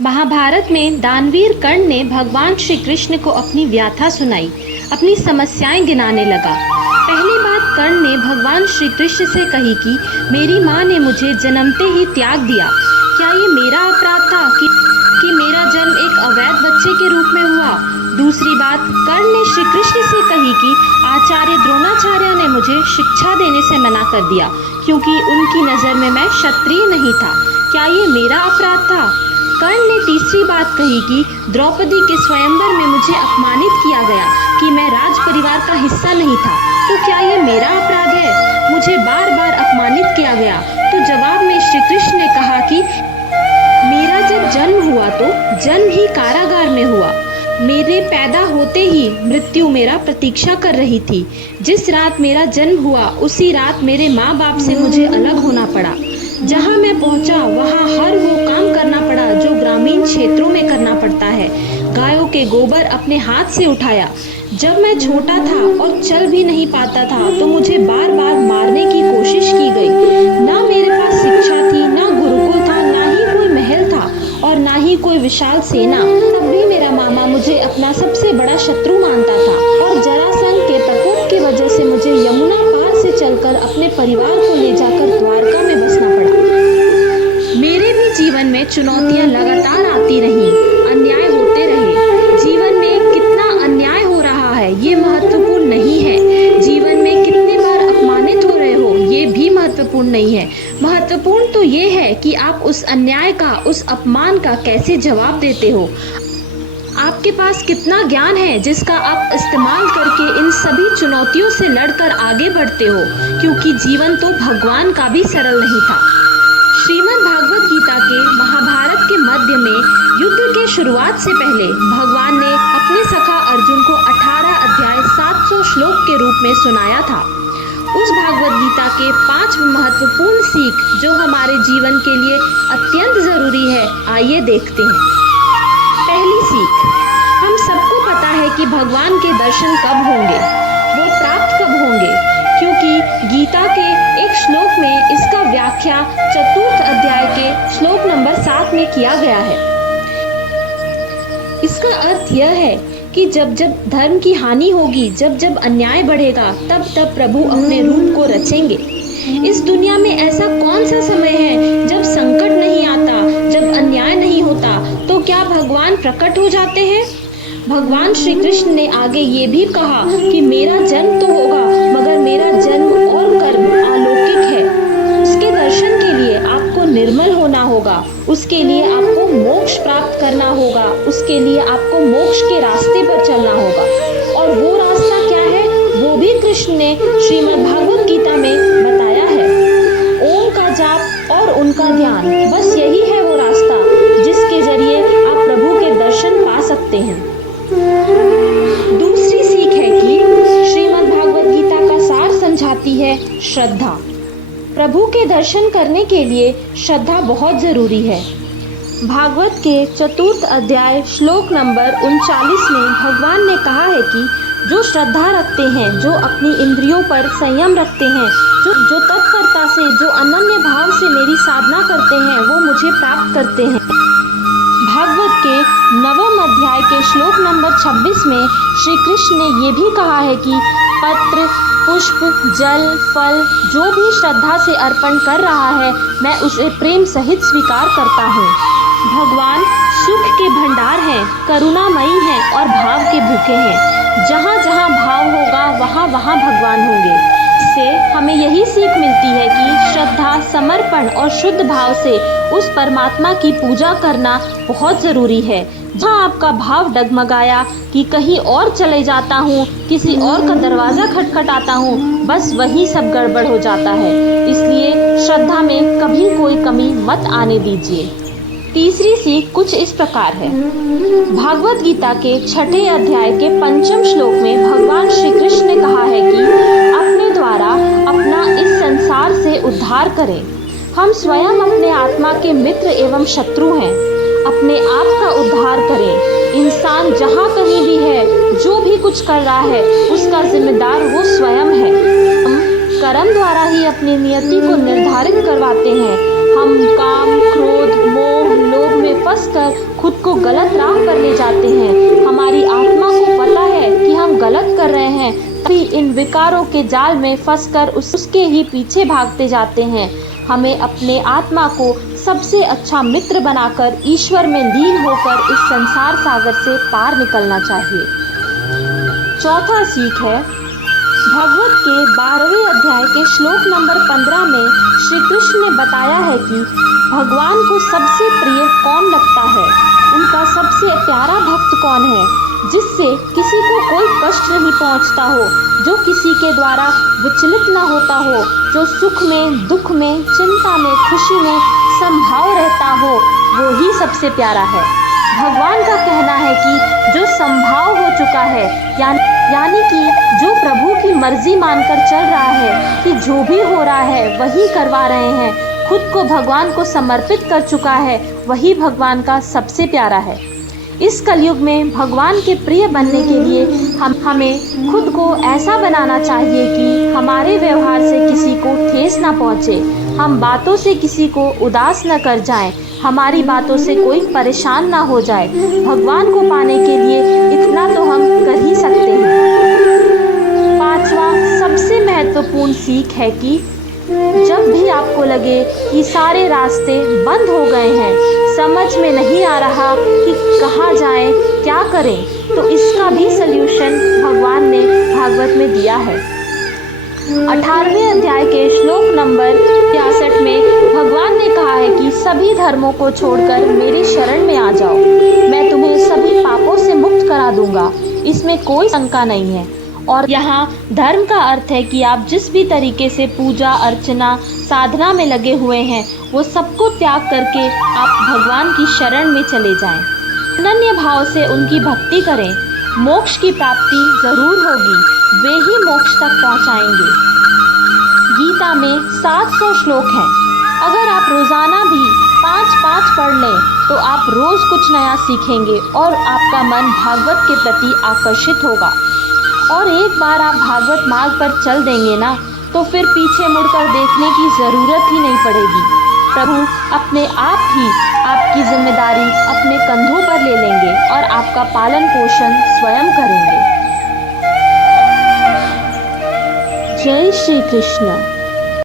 महाभारत में दानवीर कर्ण ने भगवान श्री कृष्ण को अपनी व्याथा सुनाई, अपनी समस्याएं गिनाने लगा। पहली बात कर्ण ने भगवान श्री कृष्ण से कही कि मेरी माँ ने मुझे जन्मते ही त्याग दिया। क्या ये मेरा अपराध था कि मेरा जन्म एक अवैध बच्चे के रूप में हुआ? दूसरी बात कर्ण ने श्री कृष्ण से कही कि आचार्य द्रोणाचार्य ने मुझे शिक्षा देने से मना कर दिया क्योंकि उनकी नज़र में मैं क्षत्रिय नहीं था। क्या ये मेरा अपराध था? कर्ण ने तीसरी बात कही कि द्रौपदी के स्वयंवर में मुझे अपमानित किया गया कि मैं राज परिवार का हिस्सा नहीं था। तो क्या ये मेरा अपराध है? मुझे बार बार अपमानित किया गया। तो जवाब में श्री कृष्ण ने कहा कि मेरा जब जन्म हुआ तो जन्म ही कारागार में हुआ। मेरे पैदा होते ही मृत्यु मेरा प्रतीक्षा कर रही थी। जिस रात मेरा जन्म हुआ उसी रात मेरे माँ बाप से मुझे अलग होना पड़ा। जहाँ मैं पहुँचा वहाँ हर वो काम करना पड़ा जो ग्रामीण क्षेत्रों में करना पड़ता है। गायों के गोबर अपने हाथ से उठाया। जब मैं छोटा था और चल भी नहीं पाता था तो मुझे बार बार मारने की कोशिश की गई। ना मेरे पास शिक्षा थी, ना गुरुकुल था, ना ही कोई महल था और ना ही कोई विशाल सेना। तब भी मेरा मामा मुझे अपना सबसे बड़ा शत्रु मानता था और जरासंध के प्रकोप की वजह से मुझे यमुना पार से चलकर अपने परिवार को ले जाकर द्वारका में बसना पड़ा। मेरे भी जीवन में चुनौतियां लगातार आती रहीं, अन्याय होते रहे। जीवन में कितना अन्याय हो रहा है ये महत्वपूर्ण नहीं है। जीवन में कितने बार अपमानित हो रहे हो ये भी महत्वपूर्ण नहीं है। महत्वपूर्ण तो ये है कि आप उस अन्याय का, उस अपमान का कैसे जवाब देते हो। आपके पास कितना ज्ञान है जिसका आप इस्तेमाल करके इन सभी चुनौतियों से लड़कर आगे बढ़ते हो, क्योंकि जीवन तो भगवान का भी सरल नहीं था। श्रीमद् भागवत गीता के महाभारत के मध्य में युद्ध के शुरुआत से पहले भगवान ने अपने सखा अर्जुन को 18 अध्याय 700 श्लोक के रूप में सुनाया था। उस भागवत गीता के 5 महत्वपूर्ण सीख जो हमारे जीवन के लिए अत्यंत जरूरी है, आइए देखते हैं। पहली सीख, हम सबको पता है कि भगवान के दर्शन कब होंगे, वो प्राप्त कब होंगे, क्योंकि गीता के एक श्लोक में इसका व्याख्या चतुर्थ अध्याय के श्लोक नंबर 7 में किया गया है। इसका अर्थ यह है कि जब जब धर्म की हानि होगी, जब जब अन्याय बढ़ेगा, तब तब प्रभु अपने रूप को रचेंगे। इस दुनिया में ऐसा कौन सा समय है जब संकट नहीं आता, जब अन्याय नहीं होता, तो क्या भगवान प्रकट हो जाते हैं? भगवान श्री कृष्ण ने आगे ये भी कहा कि मेरा जन्म तो होगा मगर मेरा जन्म और कर्म अलौकिक है। उसके दर्शन के लिए आपको निर्मल होना होगा, उसके लिए आपको मोक्ष प्राप्त करना होगा, उसके लिए आपको मोक्ष के रास्ते पर चलना होगा। और वो रास्ता क्या है वो भी कृष्ण ने श्रीमद् भागवत गीता में बताया है। ओम का जाप और उनका ध्यान, बस यही है वो रास्ता जिसके जरिए आप प्रभु के दर्शन पा सकते हैं। दूसरी सीख है कि श्रीमद् भागवत गीता का सार समझाती है श्रद्धा। प्रभु के दर्शन करने के लिए श्रद्धा बहुत जरूरी है। भागवत के चतुर्थ अध्याय श्लोक नंबर 39 में भगवान ने कहा है कि जो श्रद्धा रखते हैं, जो अपनी इंद्रियों पर संयम रखते हैं, जो तत्परता से, जो अनन्य भाव से मेरी साधना करते हैं, वो मुझे प्राप्त करते हैं। भागवत के 9वें अध्याय के श्लोक नंबर 26 में श्री कृष्ण ने ये भी कहा है कि पत्र, पुष्प, जल, फल जो भी श्रद्धा से अर्पण कर रहा है, मैं उसे प्रेम सहित स्वीकार करता हूँ। भगवान सुख के भंडार हैं, करुणामयी हैं और भाव के भूखे हैं। जहाँ जहाँ भाव होगा वहाँ वहाँ भगवान होंगे। इससे हमें यही सीख मिलती है कि श्रद्धा, समर्पण और शुद्ध भाव से उस परमात्मा की पूजा करना बहुत ज़रूरी है। जहाँ आपका भाव डगमगाया कि कहीं और चले जाता हूँ, किसी और का दरवाज़ा खटखटाता हूँ, बस वही सब गड़बड़ हो जाता है। इसलिए श्रद्धा में कभी कोई कमी मत आने दीजिए। तीसरी सीख कुछ इस प्रकार है। भागवत गीता के 6ठे अध्याय के 5वें श्लोक में भगवान श्री कृष्ण ने कहा है कि अपने द्वारा अपना इस संसार से उद्धार करें। हम स्वयं अपने आत्मा के मित्र एवं शत्रु हैं। अपने आप का उद्धार करें। इंसान जहाँ कहीं भी है, जो भी कुछ कर रहा है, उसका जिम्मेदार वो स्वयं है। हम कर्म द्वारा ही अपनी नियति को निर्धारित करवाते हैं। हम काम, क्रोध, मोह, लोभ में फंसकर खुद को गलत राह पर ले जाते हैं। हमारी आत्मा को पता है कि हम गलत कर रहे हैं, तभी इन विकारों के जाल में फंसकर उसके ही पीछे भागते जाते हैं। हमें अपने आत्मा को सबसे अच्छा मित्र बनाकर ईश्वर में लीन होकर इस संसार सागर से पार निकलना चाहिए। चौथा सीख है, भागवत के 12वें अध्याय के श्लोक नंबर 15 में श्री कृष्ण ने बताया है कि भगवान को सबसे प्रिय कौन लगता है, उनका सबसे प्यारा भक्त कौन है, जिससे किसी को कोई कष्ट नहीं पहुंचता हो, जो किसी के द्वारा विचलित न होता हो, जो सुख में, दुख में, चिंता में, खुशी में समभाव रहता हो, वो ही सबसे प्यारा है। भगवान का कहना है कि जो समभाव हो चुका है, यानी कि जो प्रभु की मर्जी मानकर चल रहा है कि जो भी हो रहा है वही करवा रहे हैं, खुद को भगवान को समर्पित कर चुका है, वही भगवान का सबसे प्यारा है। इस कलयुग में भगवान के प्रिय बनने के लिए हमें खुद को ऐसा बनाना चाहिए कि हमारे व्यवहार से किसी को ठेस ना पहुँचे, हम बातों से किसी को उदास न कर जाएं, हमारी बातों से कोई परेशान ना हो जाए। भगवान को पाने के लिए इतना तो हम कर ही सकते हैं। पांचवा सबसे महत्वपूर्ण सीख है कि जब भी आपको लगे कि सारे रास्ते बंद हो गए हैं, समझ में नहीं आ रहा कि कहाँ जाएं, क्या करें, तो इसका भी सल्यूशन भगवान ने भागवत में दिया है। 18वें अध्याय के श्लोक नंबर 66 में भगवान ने कहा है कि सभी धर्मों को छोड़कर मेरी शरण में आ जाओ, मैं तुम्हें सभी पापों से मुक्त करा दूंगा, इसमें कोई शंका नहीं है। और यहाँ धर्म का अर्थ है कि आप जिस भी तरीके से पूजा अर्चना साधना में लगे हुए हैं, वो सबको त्याग करके आप भगवान की शरण में चले जाएं। अनन्य भाव से उनकी भक्ति करें, मोक्ष की प्राप्ति जरूर होगी, वे ही मोक्ष तक पहुँचाएंगे। गीता में 700 श्लोक हैं, अगर आप रोज़ाना भी 5-5 पढ़ लें तो आप रोज़ कुछ नया सीखेंगे और आपका मन भागवत के प्रति आकर्षित होगा। और एक बार आप भागवत मार्ग पर चल देंगे ना, तो फिर पीछे मुड़कर देखने की ज़रूरत ही नहीं पड़ेगी। प्रभु अपने आप ही आपकी जिम्मेदारी अपने कंधों पर ले लेंगे और आपका पालन पोषण स्वयं करेंगे। जय श्री कृष्ण।